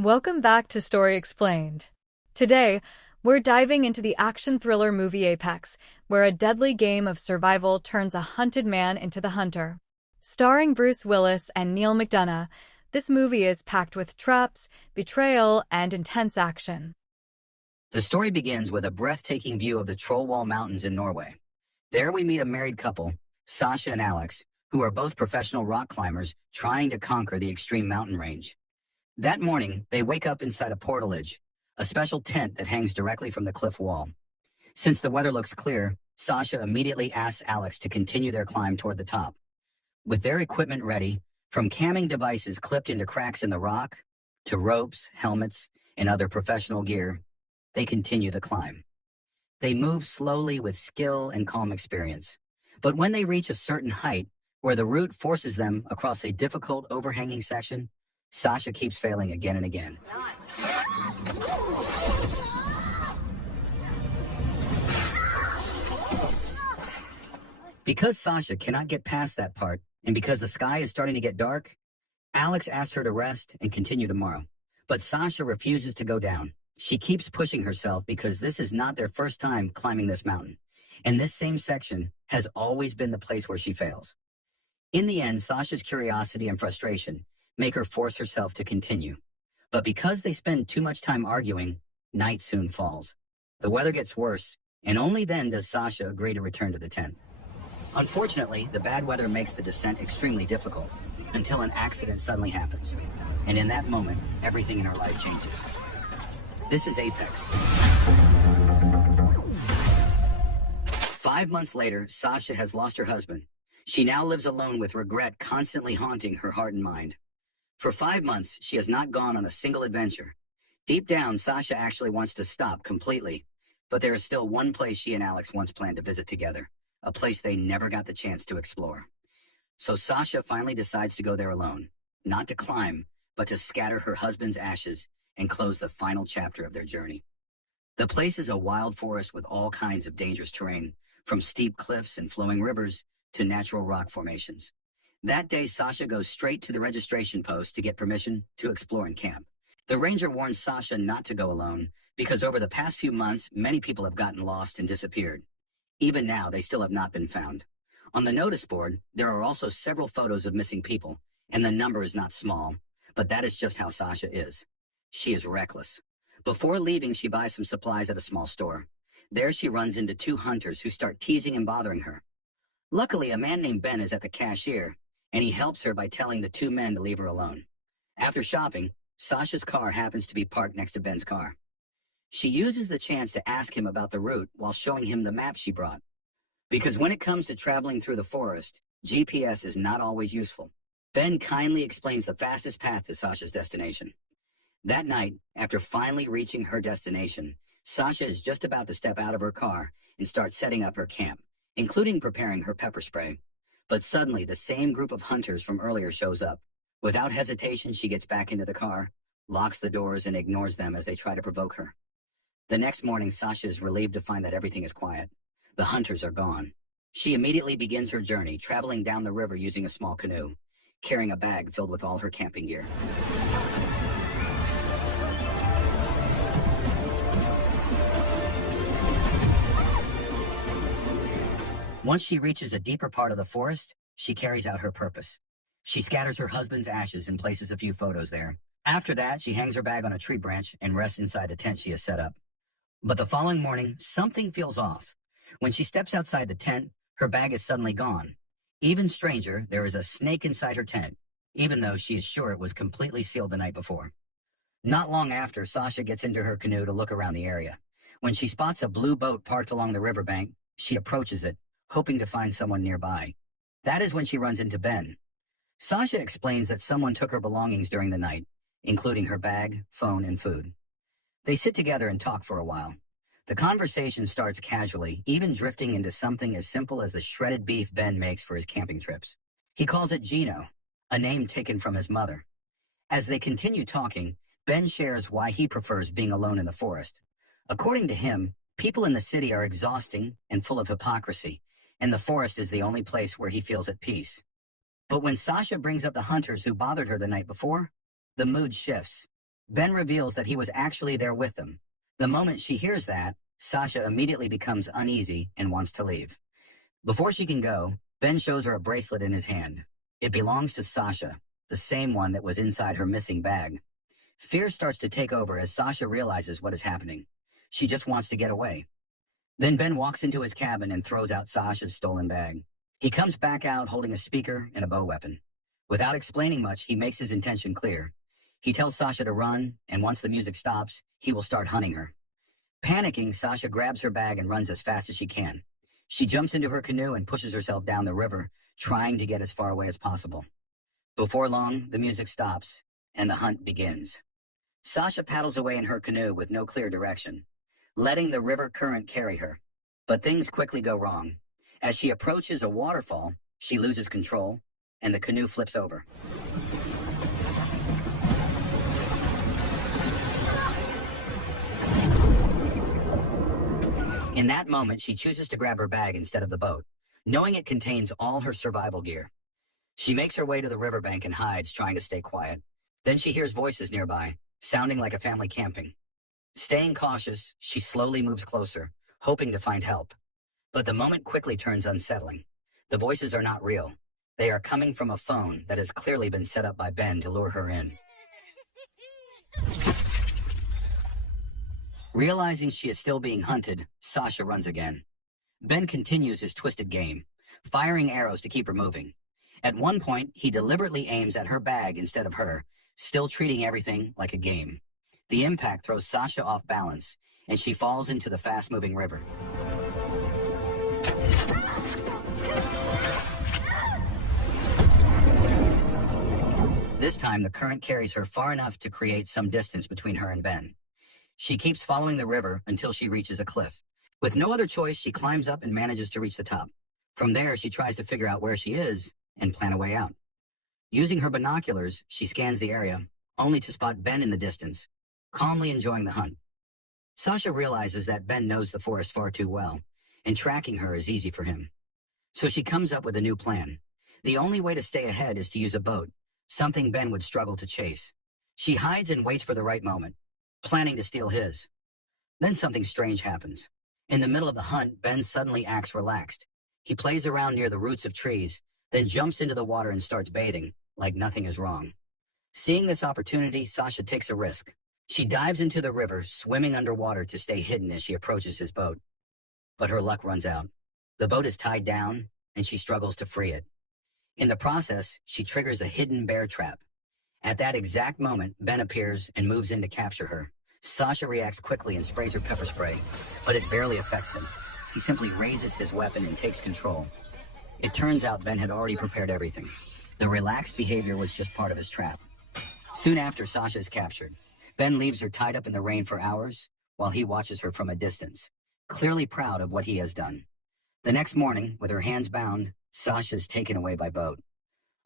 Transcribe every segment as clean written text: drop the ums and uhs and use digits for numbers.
Welcome back to Story Explained. Today, we're diving into the action thriller movie Apex, where a deadly game of survival turns a hunted man into the hunter. Starring Bruce Willis and Neil McDonough, this movie is packed with traps, betrayal, and intense action. The story begins with a breathtaking view of the Trollwall Mountains in Norway. There we meet a married couple, Sasha and Alex, who are both professional rock climbers trying to conquer the extreme mountain range. That morning, they wake up inside a portalage, a special tent that hangs directly from the cliff wall. Since the weather looks clear, Sasha immediately asks Alex to continue their climb toward the top. With their equipment ready, from camming devices clipped into cracks in the rock, to ropes, helmets, and other professional gear, they continue the climb. They move slowly with skill and calm experience. But when they reach a certain height, where the route forces them across a difficult overhanging section, Sasha keeps failing again and again. Because Sasha cannot get past that part, and because the sky is starting to get dark, Alex asks her to rest and continue tomorrow. But Sasha refuses to go down. She keeps pushing herself because this is not their first time climbing this mountain. And this same section has always been the place where she fails. In the end, Sasha's curiosity and frustration make her force herself to continue. But because they spend too much time arguing, night soon falls. The weather gets worse, and only then does Sasha agree to return to the tent. Unfortunately, the bad weather makes the descent extremely difficult, until an accident suddenly happens. And in that moment, everything in her life changes. This is Apex. 5 months later, Sasha has lost her husband. She now lives alone with regret constantly haunting her heart and mind. For 5 months, she has not gone on a single adventure. Deep down, Sasha actually wants to stop completely, but there is still one place she and Alex once planned to visit together, a place they never got the chance to explore. So Sasha finally decides to go there alone, not to climb, but to scatter her husband's ashes and close the final chapter of their journey. The place is a wild forest with all kinds of dangerous terrain, from steep cliffs and flowing rivers to natural rock formations. That day, Sasha goes straight to the registration post to get permission to explore and camp. The ranger warns Sasha not to go alone because over the past few months, many people have gotten lost and disappeared. Even now, they still have not been found. On the notice board, there are also several photos of missing people, and the number is not small, but that is just how Sasha is. She is reckless. Before leaving, she buys some supplies at a small store. There she runs into two hunters who start teasing and bothering her. Luckily, a man named Ben is at the cashier, and he helps her by telling the two men to leave her alone. After shopping, Sasha's car happens to be parked next to Ben's car. She uses the chance to ask him about the route while showing him the map she brought. Because when it comes to traveling through the forest, GPS is not always useful. Ben kindly explains the fastest path to Sasha's destination. That night, after finally reaching her destination, Sasha is just about to step out of her car and start setting up her camp, including preparing her pepper spray. But suddenly, the same group of hunters from earlier shows up. Without hesitation, she gets back into the car, locks the doors, and ignores them as they try to provoke her. The next morning, Sasha is relieved to find that everything is quiet. The hunters are gone. She immediately begins her journey, traveling down the river using a small canoe, carrying a bag filled with all her camping gear. Once she reaches a deeper part of the forest, she carries out her purpose. She scatters her husband's ashes and places a few photos there. After that, she hangs her bag on a tree branch and rests inside the tent she has set up. But the following morning, something feels off. When she steps outside the tent, her bag is suddenly gone. Even stranger, there is a snake inside her tent, even though she is sure it was completely sealed the night before. Not long after, Sasha gets into her canoe to look around the area. When she spots a blue boat parked along the riverbank, she approaches it, hoping to find someone nearby. That is when she runs into Ben. Sasha explains that someone took her belongings during the night, including her bag, phone, and food. They sit together and talk for a while. The conversation starts casually, even drifting into something as simple as the shredded beef Ben makes for his camping trips. He calls it Gino, a name taken from his mother. As they continue talking, Ben shares why he prefers being alone in the forest. According to him, people in the city are exhausting and full of hypocrisy, and the forest is the only place where he feels at peace. But when Sasha brings up the hunters who bothered her the night before, the mood shifts. Ben reveals that he was actually there with them. The moment she hears that, Sasha immediately becomes uneasy and wants to leave. Before she can go, Ben shows her a bracelet in his hand. It belongs to Sasha, the same one that was inside her missing bag. Fear starts to take over as Sasha realizes what is happening. She just wants to get away. Then Ben walks into his cabin and throws out Sasha's stolen bag. He comes back out holding a speaker and a bow weapon. Without explaining much, he makes his intention clear. He tells Sasha to run, and once the music stops, he will start hunting her. Panicking, Sasha grabs her bag and runs as fast as she can. She jumps into her canoe and pushes herself down the river, trying to get as far away as possible. Before long, the music stops, and the hunt begins. Sasha paddles away in her canoe with no clear direction, letting the river current carry her. But things quickly go wrong. As she approaches a waterfall, she loses control, and the canoe flips over. In that moment, she chooses to grab her bag instead of the boat, knowing it contains all her survival gear. She makes her way to the riverbank and hides, trying to stay quiet. Then she hears voices nearby, sounding like a family camping. Staying cautious, she slowly moves closer, hoping to find help. But the moment quickly turns unsettling. The voices are not real. They are coming from a phone that has clearly been set up by Ben to lure her in. Realizing she is still being hunted, Sasha runs again. Ben continues his twisted game, firing arrows to keep her moving. At one point, he deliberately aims at her bag instead of her, still treating everything like a game. The impact throws Sasha off balance, and she falls into the fast-moving river. This time, the current carries her far enough to create some distance between her and Ben. She keeps following the river until she reaches a cliff. With no other choice, she climbs up and manages to reach the top. From there, she tries to figure out where she is and plan a way out. Using her binoculars, she scans the area, only to spot Ben in the distance, calmly enjoying the hunt. Sasha realizes that Ben knows the forest far too well, and tracking her is easy for him. So she comes up with a new plan. The only way to stay ahead is to use a boat, something Ben would struggle to chase. She hides and waits for the right moment, planning to steal his. Then something strange happens. In the middle of the hunt, Ben suddenly acts relaxed. He plays around near the roots of trees, then jumps into the water and starts bathing, like nothing is wrong. Seeing this opportunity, Sasha takes a risk. She dives into the river, swimming underwater to stay hidden as she approaches his boat. But her luck runs out. The boat is tied down, and she struggles to free it. In the process, she triggers a hidden bear trap. At that exact moment, Ben appears and moves in to capture her. Sasha reacts quickly and sprays her pepper spray, but it barely affects him. He simply raises his weapon and takes control. It turns out Ben had already prepared everything. The relaxed behavior was just part of his trap. Soon after, Sasha is captured. Ben leaves her tied up in the rain for hours, while he watches her from a distance, clearly proud of what he has done. The next morning, with her hands bound, Sasha is taken away by boat.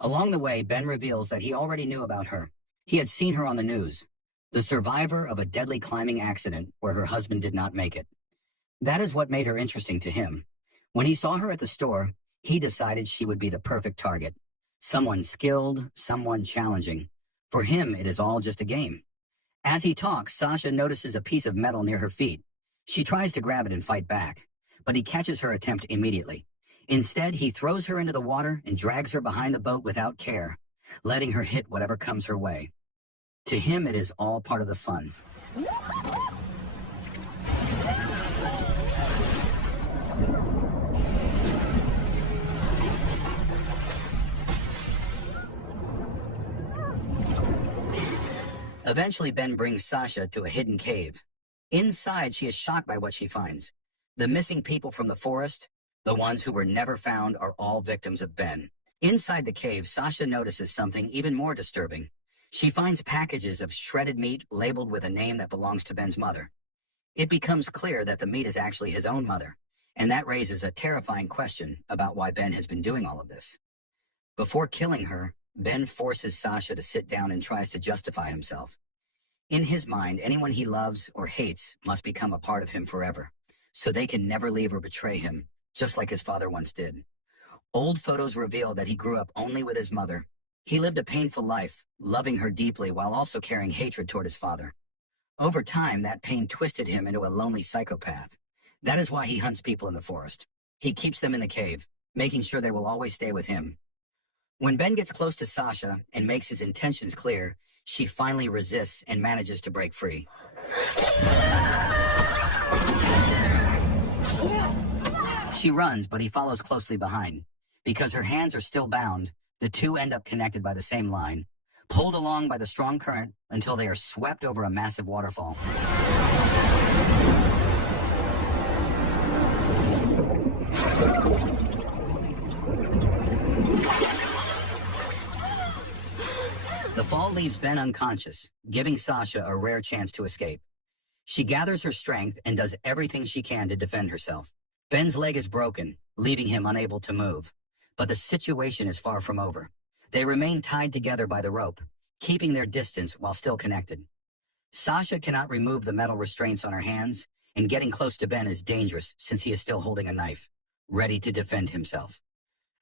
Along the way, Ben reveals that he already knew about her. He had seen her on the news, the survivor of a deadly climbing accident where her husband did not make it. That is what made her interesting to him. When he saw her at the store, he decided she would be the perfect target. Someone skilled, someone challenging. For him, it is all just a game. As he talks, Sasha notices a piece of metal near her feet. She tries to grab it and fight back, but he catches her attempt immediately. Instead, he throws her into the water and drags her behind the boat without care, letting her hit whatever comes her way. To him, it is all part of the fun. Eventually, Ben brings Sasha to a hidden cave. Inside, she is shocked by what she finds. The missing people from the forest, the ones who were never found, are all victims of Ben. Inside the cave, Sasha notices something even more disturbing. She finds packages of shredded meat labeled with a name that belongs to Ben's mother. It becomes clear that the meat is actually his own mother, and that raises a terrifying question about why Ben has been doing all of this. Before killing her, Ben forces Sasha to sit down and tries to justify himself. In his mind, anyone he loves or hates must become a part of him forever, so they can never leave or betray him, just like his father once did. Old photos reveal that he grew up only with his mother, He lived a painful life, loving her deeply while also carrying hatred toward his father. Over time, that pain twisted him into a lonely psychopath. That is why he hunts people in the forest. He keeps them in the cave, making sure they will always stay with him. When Ben gets close to Sasha and makes his intentions clear, she finally resists and manages to break free. She runs, but he follows closely behind. Because her hands are still bound, the two end up connected by the same line, pulled along by the strong current until they are swept over a massive waterfall. The fall leaves Ben unconscious, giving Sasha a rare chance to escape. She gathers her strength and does everything she can to defend herself. Ben's leg is broken, leaving him unable to move. But the situation is far from over. They remain tied together by the rope, keeping their distance while still connected. Sasha cannot remove the metal restraints on her hands, and getting close to Ben is dangerous since he is still holding a knife, ready to defend himself.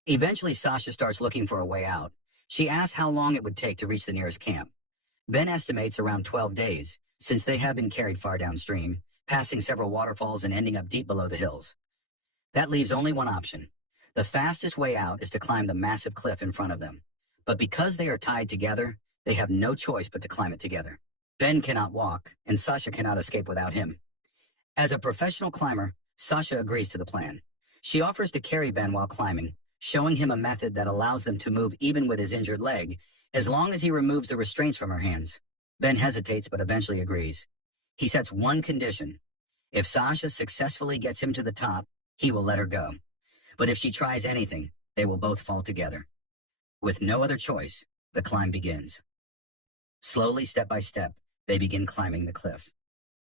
Eventually, Sasha starts looking for a way out. She asks how long it would take to reach the nearest camp. Ben estimates around 12 days, since they have been carried far downstream, passing several waterfalls and ending up deep below the hills. That leaves only one option. The fastest way out is to climb the massive cliff in front of them. But because they are tied together, they have no choice but to climb it together. Ben cannot walk, and Sasha cannot escape without him. As a professional climber, Sasha agrees to the plan. She offers to carry Ben while climbing, showing him a method that allows them to move even with his injured leg, as long as he removes the restraints from her hands. Ben hesitates but eventually agrees. He sets one condition. If Sasha successfully gets him to the top, he will let her go. But if she tries anything, they will both fall together. With no other choice, the climb begins. Slowly, step by step, they begin climbing the cliff.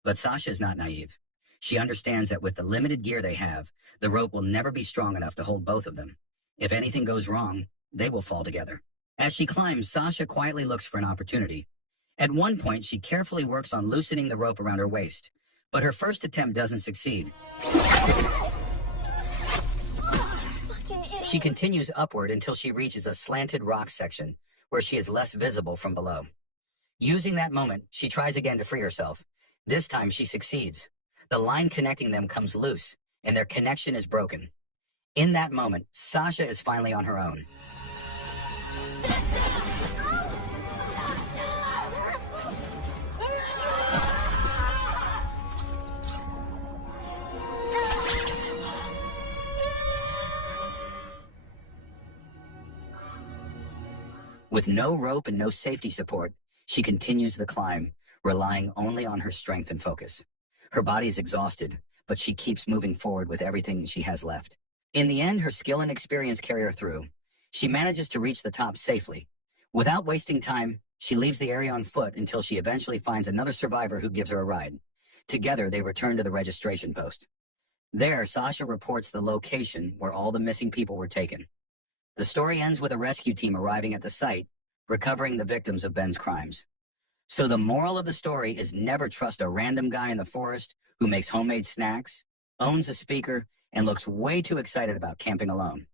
But Sasha is not naive. She understands that with the limited gear they have, the rope will never be strong enough to hold both of them. If anything goes wrong, they will fall together. As she climbs, Sasha quietly looks for an opportunity. At one point, she carefully works on loosening the rope around her waist, but her first attempt doesn't succeed. She continues upward until she reaches a slanted rock section, where she is less visible from below. Using that moment, she tries again to free herself. This time she succeeds. The line connecting them comes loose, and their connection is broken. In that moment, Sasha is finally on her own. With no rope and no safety support, she continues the climb, relying only on her strength and focus. Her body is exhausted, but she keeps moving forward with everything she has left. In the end, her skill and experience carry her through. She manages to reach the top safely. Without wasting time, she leaves the area on foot until she eventually finds another survivor who gives her a ride. Together, they return to the registration post. There, Sasha reports the location where all the missing people were taken. The story ends with a rescue team arriving at the site, recovering the victims of Ben's crimes. So the moral of the story is never trust a random guy in the forest who makes homemade snacks, owns a speaker, and looks way too excited about camping alone.